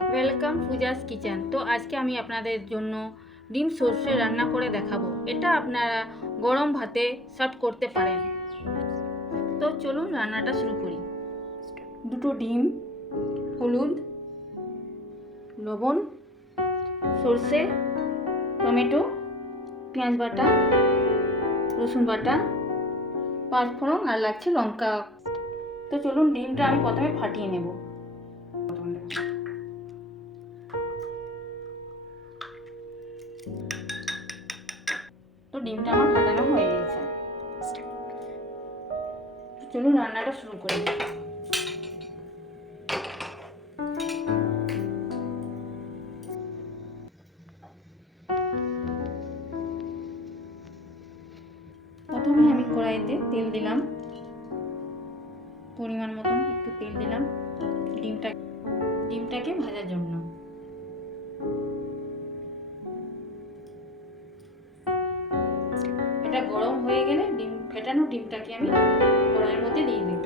Welcome Puja's kitchen. তো আজকে আমি আপনাদের জন্য ডিম সর্ষে রান্না করে দেখাবো। এটা আপনারা গরম ভাতে সার্ভ করতে পারেন। তো চলুন রান্নাটা শুরু করি। দুটো ডিম, হলুদ, লবণ, সর্ষে, টমেটো, পেঁয়াজ বাটা, রসুন বাটা, পাঁচফোড়ন আর লাগছে লঙ্কা। তো চলুন ডিমটা আমি প্রথমে ফাটিয়ে নেব। তো ডিমটা আমার ফাটানো হয়ে গেছে। চলুন রান্নাটা শুরু করি। প্রথমে আমি কড়াইতে তেল দিলাম, পরিমাণ মতন একটু তেল দিলাম ডিমটাকে ভাজার জন্য। এটা গরম হয়ে গেলে ফেটানো ডিমটাকে আমি কড়াইয়ের মধ্যে দিয়ে দেব।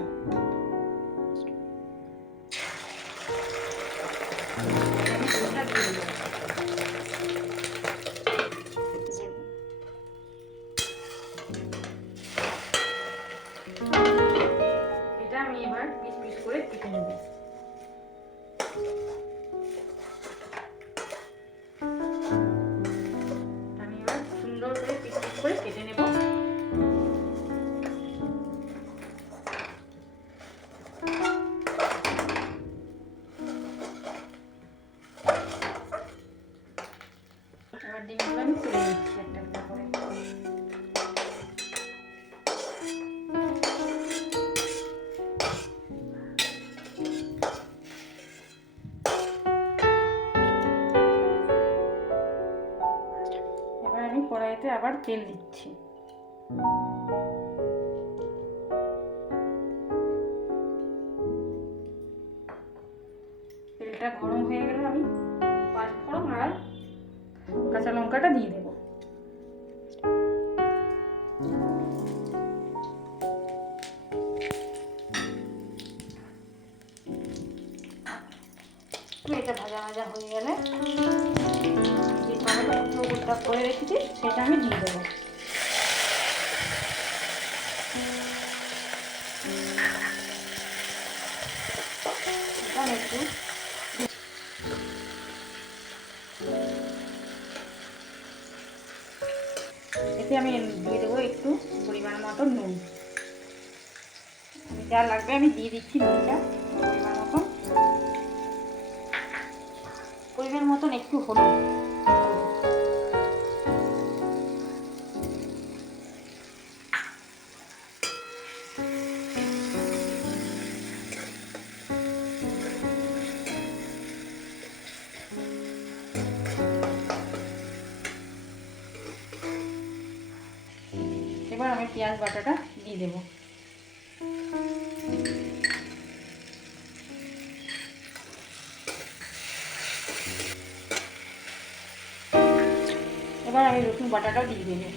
এটা আমি এবার পিস পিস করে কেটে নেব। আমি এবার সুন্দর করে পিস পিস করে কেটে নেব। এবার ডিমগুলো আমি তুলে নিচ্ছি একটা একটা করে। এবার আমি কড়াইতে আবার তেল দিচ্ছি। তেলটা গরম হয়ে গেলে আমি পাঁচফোড়ন আর কাঁচা লঙ্কাটা দিয়ে দেব। এটা ভাজা ভাজা হয়ে গেলে যে টমেটো করে রেখেছি সেটা আমি দিয়ে দেবো। একটু এতে আমি দিয়ে দেবো একটু পরিমাণ মতো নুন। যা লাগবে আমি দিয়ে দিচ্ছি নুনটা পরিমাণ মতন একটু হলুদ। এবার আমি পেঁয়াজ বাটাটা দিয়ে দেবো। এবার আমি রসুন বাটাটাও দিয়ে দেবো।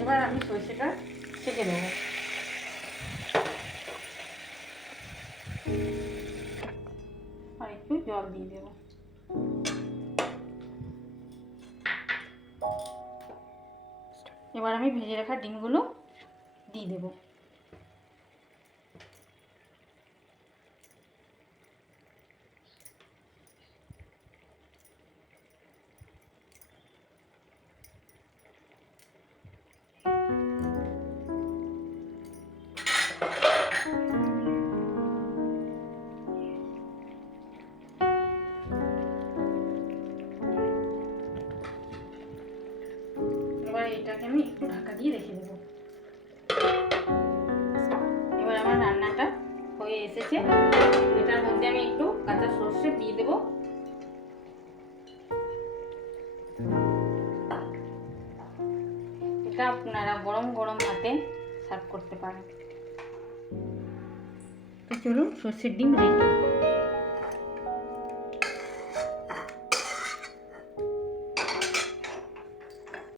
এবার আমি সরষেটা ছেঁকে দেবো। আর একটু জল দিয়ে দেবো। এবার আমি ভেজে রাখা ডিমগুলো দিয়ে দেবো। এবার এটাকে আমি একটু ঢাকা দিয়ে রেখে দেবো। এবার আমার রান্নাটা হয়ে এসেছে। এটার মধ্যে আমি একটু কাঁচা সর্ষে দিয়ে দেবো। এটা আপনারা গরম গরম ভাতে সার্ভ করতে পারেন। তো চলুন সর্ষের ডিম রেডি।